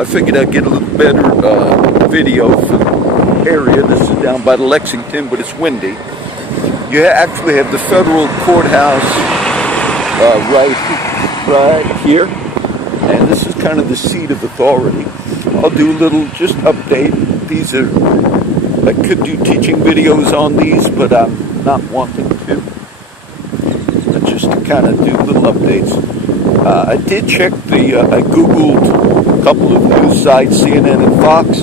I figured I'd get a little better video for the area. This is down by the Lexington, but it's windy. You actually have the federal courthouse right here, and this is kind of the seat of authority. I'll do a little just update. These are, I could do teaching videos on these, but I'm not wanting to. But just to kind of do little updates. I did check I Googled a couple of news sites, CNN and Fox.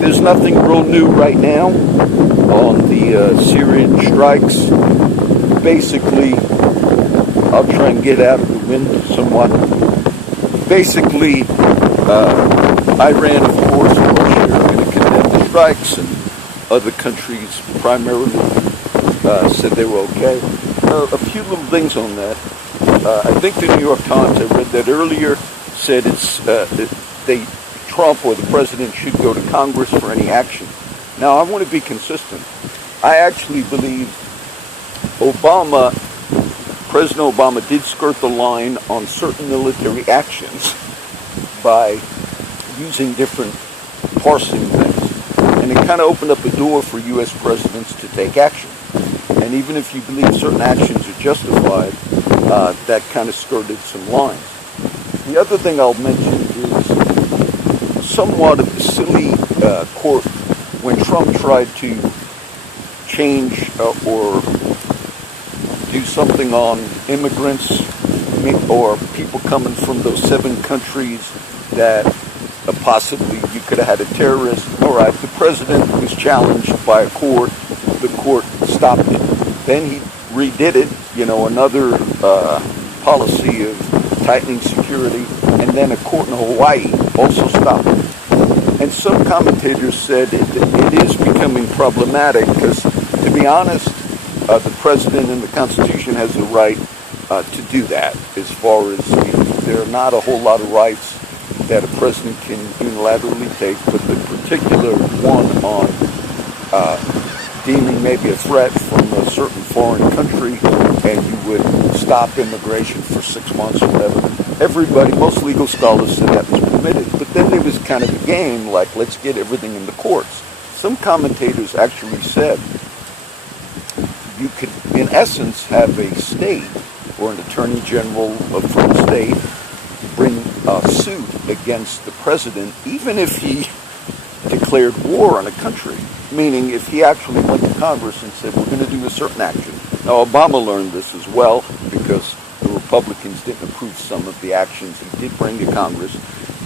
There's nothing real new right now on the Syrian strikes. Basically, I'll try and get out of the wind somewhat. Basically, Iran, of course, and Russia are going to condemn the strikes, and other countries primarily said they were okay. A few little things on that. I think the New York Times, I read that earlier, said Trump or the president should go to Congress for any action. Now, I want to be consistent. I actually believe President Obama did skirt the line on certain military actions by using different parsing things. And it kind of opened up a door for U.S. presidents to take action. And even if you believe certain actions are justified, that kind of skirted some lines. The other thing I'll mention is somewhat of the silly court when Trump tried to change or do something on immigrants or people coming from those 7 countries that possibly you could have had a terrorist. All right, the president was challenged by a court. The court stopped it. Then he redid it, another policy of tightening security, and then a court in Hawaii also stopped it. And some commentators said it is becoming problematic because, to be honest, the president and the Constitution has the right to do that. As far as there are not a whole lot of rights that a president can unilaterally take, but the particular one on deeming maybe a threat from a certain foreign country, and you would stop immigration for 6 months or whatever. Most legal scholars said that was permitted, but then there was kind of a game like, let's get everything in the courts. Some commentators actually said you could, in essence, have a state or an attorney general from a state bring a suit against the president, even if he declared war on a country. Meaning, if he actually went to Congress and said, we're going to do a certain action. Now, Obama learned this as well, because the Republicans didn't approve some of the actions he did bring to Congress.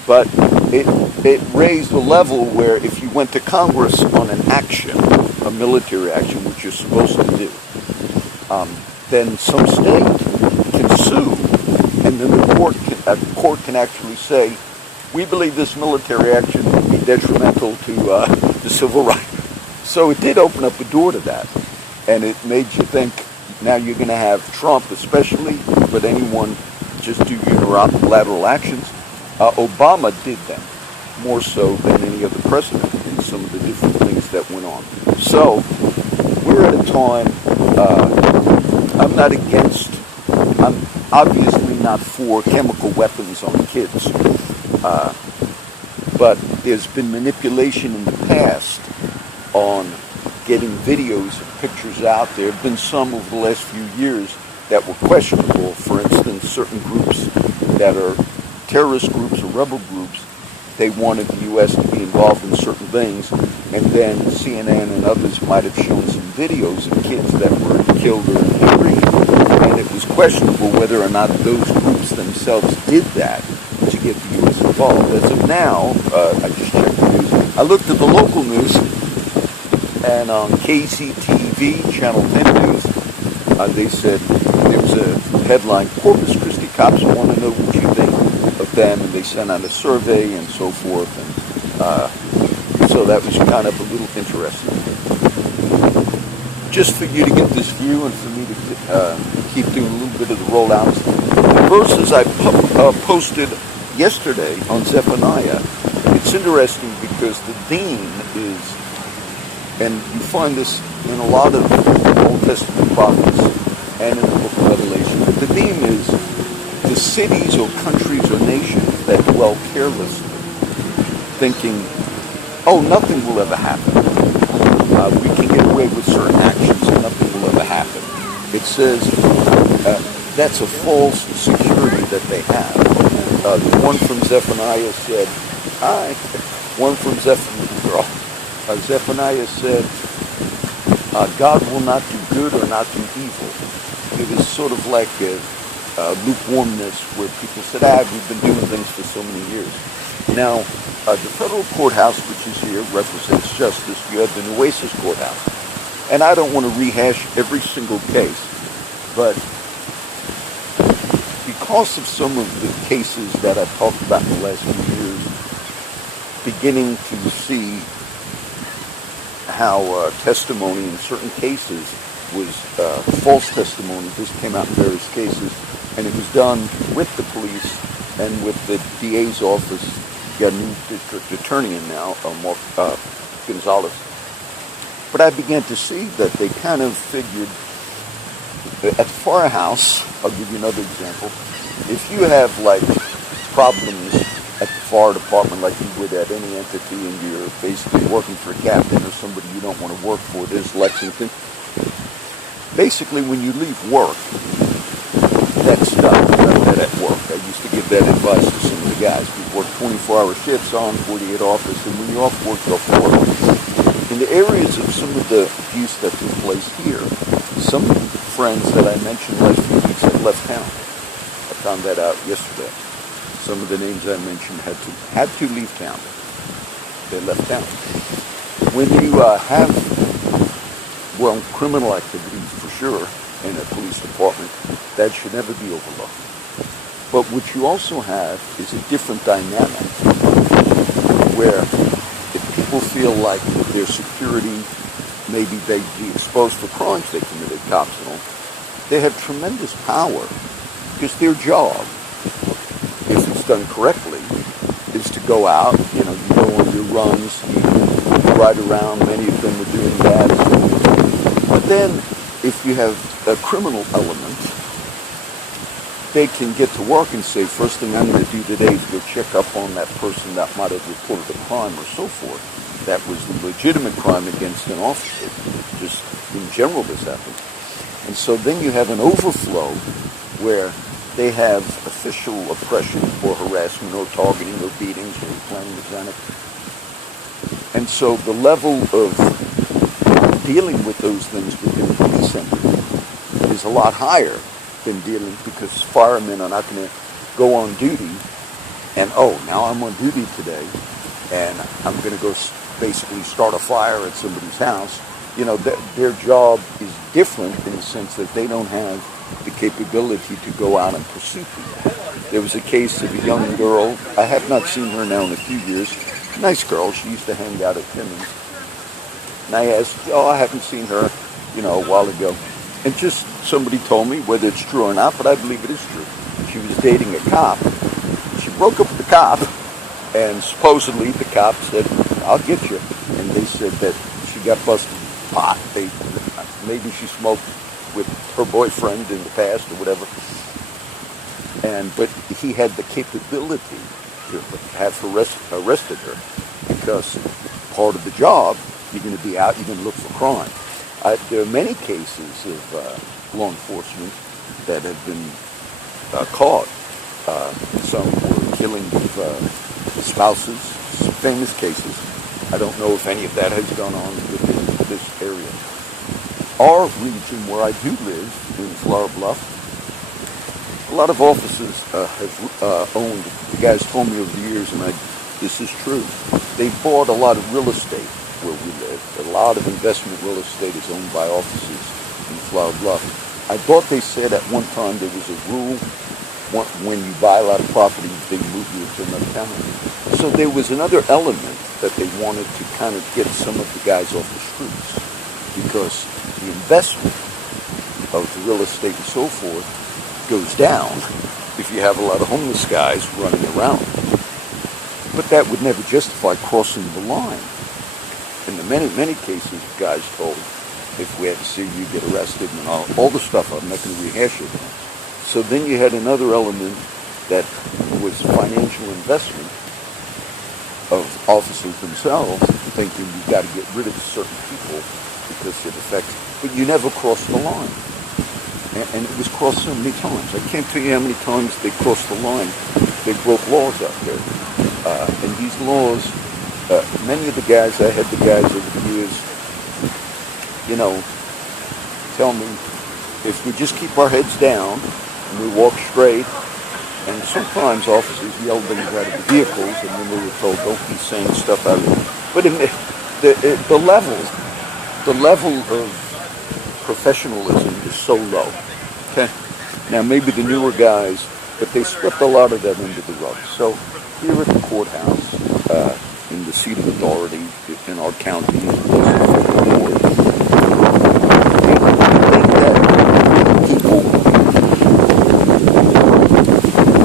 But it raised the level where if you went to Congress on an action, a military action, which you're supposed to do, then some state can sue, and then the court can actually say, we believe this military action would be detrimental to the civil rights. So it did open up a door to that, and it made you think, now you're going to have Trump especially, but anyone just do unilateral actions. Obama did them more so than any other president in some of the different things that went on. So we're at a time, I'm obviously not for chemical weapons on kids, but there's been manipulation in the past on getting videos and pictures out. There have been some over the last few years that were questionable. For instance, certain groups that are terrorist groups or rebel groups, they wanted the U.S. to be involved in certain things, and then CNN and others might have shown some videos of kids that were killed or injured, and it was questionable whether or not those groups themselves did that to get the U.S. involved. As of now, I just checked the news. I looked at the local news, and on KCTV, Channel 10 News, they said there was a headline, Corpus Christi cops want to know what you think of them, and they sent out a survey and so forth, and so that was kind of a little interesting. Just for you to get this view and for me to keep doing a little bit of the rollouts, the verses I posted yesterday on Zephaniah, it's interesting because the theme is, and you find this in a lot of Old Testament prophets and in the book of Revelation, but the theme is the cities or countries or nations that dwell carelessly, thinking, oh, nothing will ever happen. We can get away with certain actions and nothing will ever happen. It says that's a false security that they have. The one from Zephaniah said, hi. One from Zephaniah said, God will not do good or not do evil. It was sort of like a lukewarmness where people said, we've been doing things for so many years. Now, the federal courthouse, which is here, represents justice. You have the Nueces Courthouse. And I don't want to rehash every single case, but because of some of the cases that I've talked about in the last few years, beginning to see how testimony in certain cases was false testimony. This came out in various cases, and it was done with the police and with the DA's office. You got a new district attorney in now, Mark Gonzalez. But I began to see that they kind of figured that at the firehouse, I'll give you another example, if you have like problems at the fire department like you would at any entity and you're basically working for a captain or somebody you don't want to work for, there's Lexington. Basically, when you leave work, that's done. That at work. I used to give that advice to some of the guys. We work 24-hour shifts on, 48 office, and when you're off work, you're off work. In the areas of some of the abuse that took place here, some friends that I mentioned last few weeks had left town. I found that out yesterday. Some of the names I mentioned had to leave town. They left town. When you have criminal activities for sure in a police department, that should never be overlooked. But what you also have is a different dynamic where if people feel like their security, maybe they'd be exposed for crimes they committed, cops and all, they have tremendous power because their job, if it's done correctly, is to go out, you go on your runs, you ride around, many of them are doing that. But then, if you have a criminal element, they can get to work and say, first thing I'm going to do today is go check up on that person that might have reported a crime or so forth. That was the legitimate crime against an officer. Just in general this happens. And so then you have an overflow where they have official oppression or harassment or targeting or beatings or planning to panic. And so the level of dealing with those things within the police entity is a lot higher than dealing, because firemen are not going to go on duty and, now I'm on duty today and I'm going to go basically start a fire at somebody's house. Their job is different in the sense that they don't have the capability to go out and pursue people. There was a case of a young girl. I have not seen her now in a few years. Nice girl. She used to hang out at Timmons. And I asked, I haven't seen her, a while ago. And just somebody told me, whether it's true or not, but I believe it is true. She was dating a cop. She broke up with the cop, and supposedly the cop said, I'll get you. And they said that she got busted pot. Maybe she smoked with her boyfriend in the past or whatever. But he had the capability to have arrested her, because part of the job, you're going to be out, you're going to look for crime. There are many cases of law enforcement that have been caught. Some were killing of spouses, famous cases. I don't know if any of that has gone on within this area. Our region where I do live, in Flower Bluff, a lot of officers have owned, the guys told me over the years, and this is true, they bought a lot of real estate where we live. A lot of investment real estate is owned by officers in Flower Bluff. I thought they said at one time there was a rule, when you buy a lot of property, they move you to another county. So there was another element that they wanted to kind of get some of the guys off the streets, because the investment of the real estate and so forth goes down if you have a lot of homeless guys running around. But that would never justify crossing the line. In the many cases, guys told, if we had to see you get arrested and all the stuff, I'm not going to rehash it. So then you had another element that was financial in investment of officers themselves, thinking you've got to get rid of certain people because it affects, but you never cross the line. And it was crossed so many times. I can't tell you how many times they crossed the line. They broke laws out there. And these laws, many of the guys, I had the guys over the years, tell me, if we just keep our heads down and we walk straight, and sometimes officers yelled things out of the vehicles, and then we were told, don't be saying stuff out of it. But the level of professionalism is so low. Okay? Now maybe the newer guys, but they swept a lot of them into the rug. So here at the courthouse, in the seat of authority in our county, the board,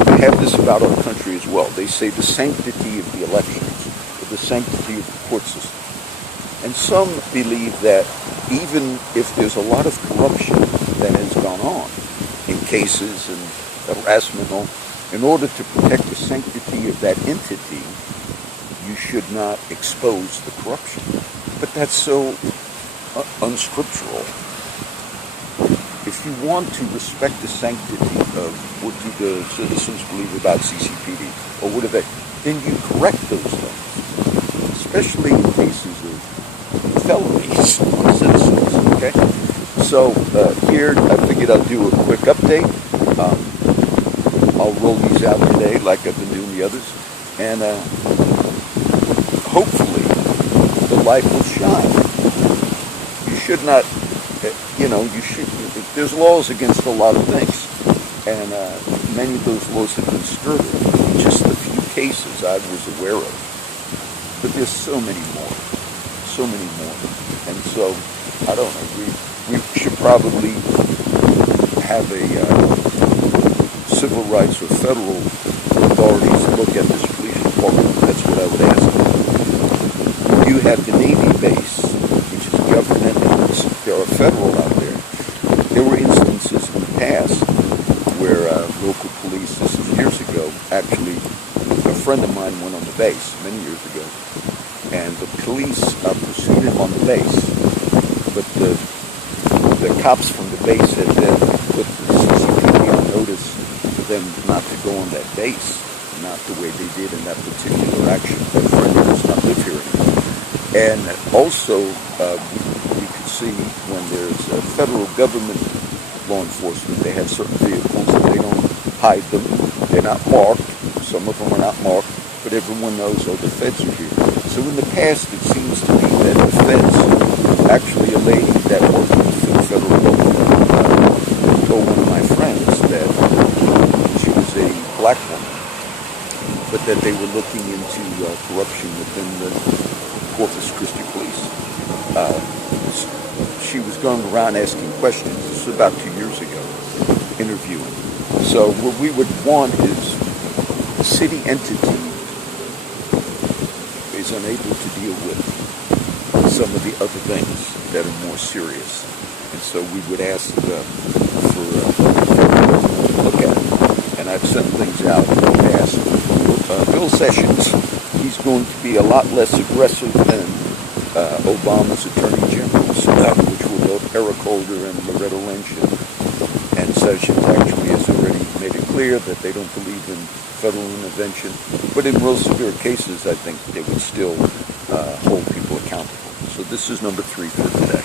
they have this about our country as well. They say the sanctity of the elections, or the sanctity of the court system. And some believe that even if there's a lot of corruption that has gone on in cases and harassment, in order to protect the sanctity of that entity, you should not expose the corruption. But that's so unscriptural. If you want to respect the sanctity of what do the citizens believe about CCPD, or whatever, then you correct those things, especially in cases of felonies on citizens, okay? So here, I figured I'll do a quick update. I'll roll these out today like I've been doing the others. And hopefully the light will shine. You should not, there's laws against a lot of things. And many of those laws have been skirted. Just a few cases I was aware of. But there's so many more. So many more. And so, I don't know, we should probably have a civil rights or federal authorities look at this police department. That's what I would ask. You have the Navy base, which is government, and there are federal out there. There were instances in the past where local police, this is years ago, actually, a friend of mine went on the base many years ago, and the police pursued him on the base, but the cops from the base had then put the CCPD on notice for them not to go on that base, not the way they did in that particular action. That friend does not live here anymore. And also, you can see when there's a federal government law enforcement, they have certain vehicles and they don't hide them. They're not marked. Some of them are not marked, but everyone knows, oh, the feds are here. So in the past, it seems to me that the feds, actually a lady that worked for the federal government, told one of my friends that she was a black woman, but that they were looking into corruption within the Corpus Christi police. She was going around asking questions. This was about 2 years ago, interviewing. So what we would want is the city entity is unable to deal with some of the other things that are more serious. And so we would ask for to look at it. And I've sent things out in the past. Bill Sessions, he's going to be a lot less aggressive than Obama's attorney generals, which were both Eric Holder and Loretta Lynch. And Sessions actually has already made it clear that they don't believe in federal intervention. But in real severe cases, I think they would still hold people accountable. So this is number 3 for today.